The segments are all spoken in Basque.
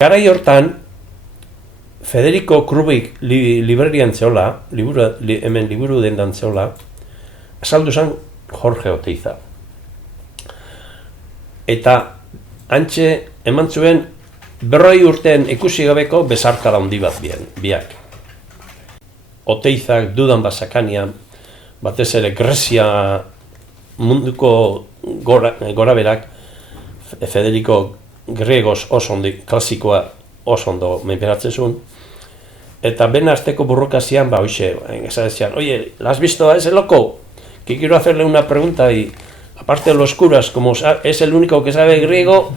Garai hortan, Federico Krubik librerian zeola, hemen liburu dendan zeola, azaldu zen Jorge Oteiza. Eta antxe eman zuen 40 urtean ikusi gabeko besarkada handi bat biak. Oteizak dudan basakanian, batez ere Grezia munduko goraberak, Federico Gregos oso ondo, klasikoa oso ondo menperatzen zuen. Eta ben azteko burrokazian, hoxe, decían, oye, ¿la has visto a ese loco? Que quiero hacerle una pregunta y aparte de los curas, como es el único que sabe griego,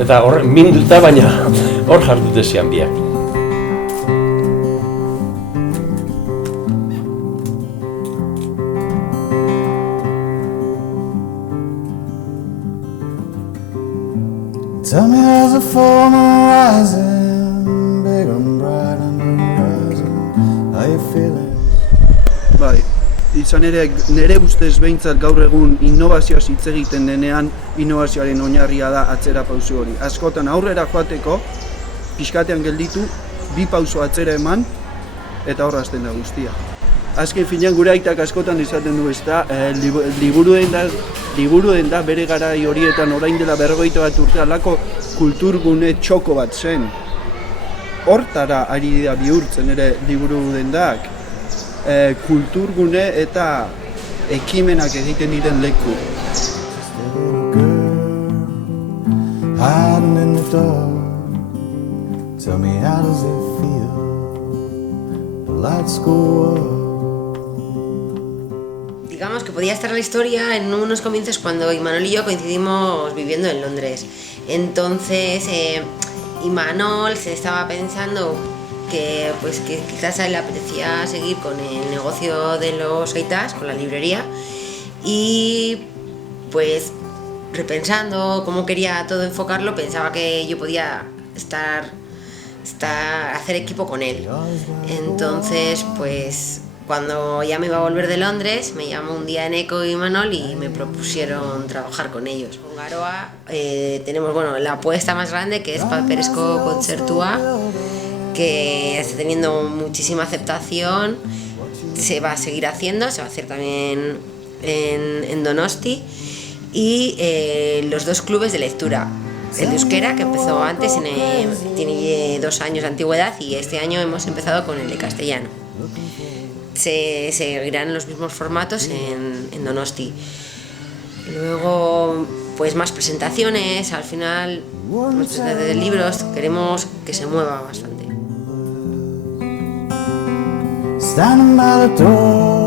eta hor minduta baina hor jardute zian biak. Tell me how's the former rising, big and bright on the horizon, how you feeling? Bai, izan ere, nire ustez behintzat gaur egun innovazioaz hitz egiten denean, innovazioaren oinarria da atzera pauso hori. Askotan aurrera joateko, pixkatean gelditu, 2 pauso atzera eman, eta horra hasten da guztia. Azken finean gure aitak askotan izaten du ezta, liburu da bere garai horietan orain dela 40 bat urte alako kulturgune txoko bat zen. Hortara ari da bihurtzen ere liburu dendak. Kulturgune eta ekimenak egiten diren leku. Hiding in the dark, tell me how does it feel, the lights go up. Digamos que podía estar la historia en unos comienzos cuando Imanol y yo coincidimos viviendo en Londres. Entonces, Imanol se estaba pensando que quizás a él le apetecía seguir con el negocio de los gaitas, con la librería, y pues repensando cómo quería todo enfocarlo, pensaba que yo podía hacer equipo con él. Entonces, pues cuando ya me iba a volver de Londres, me llamó un día Eneko y Imanol y me propusieron trabajar con ellos. Con Garoa tenemos la apuesta más grande, que es Paperesco Concertua, que está teniendo muchísima aceptación, se va a seguir haciendo, se va a hacer también en Donosti, y los 2 clubes de lectura, el de euskera, que empezó antes, tiene 2 años de antigüedad, y este año hemos empezado con el de castellano. Se seguirán los mismos formatos en Donosti. Luego, pues más presentaciones, al final, más presentaciones de libros, queremos que se mueva bastante. Standing by the door.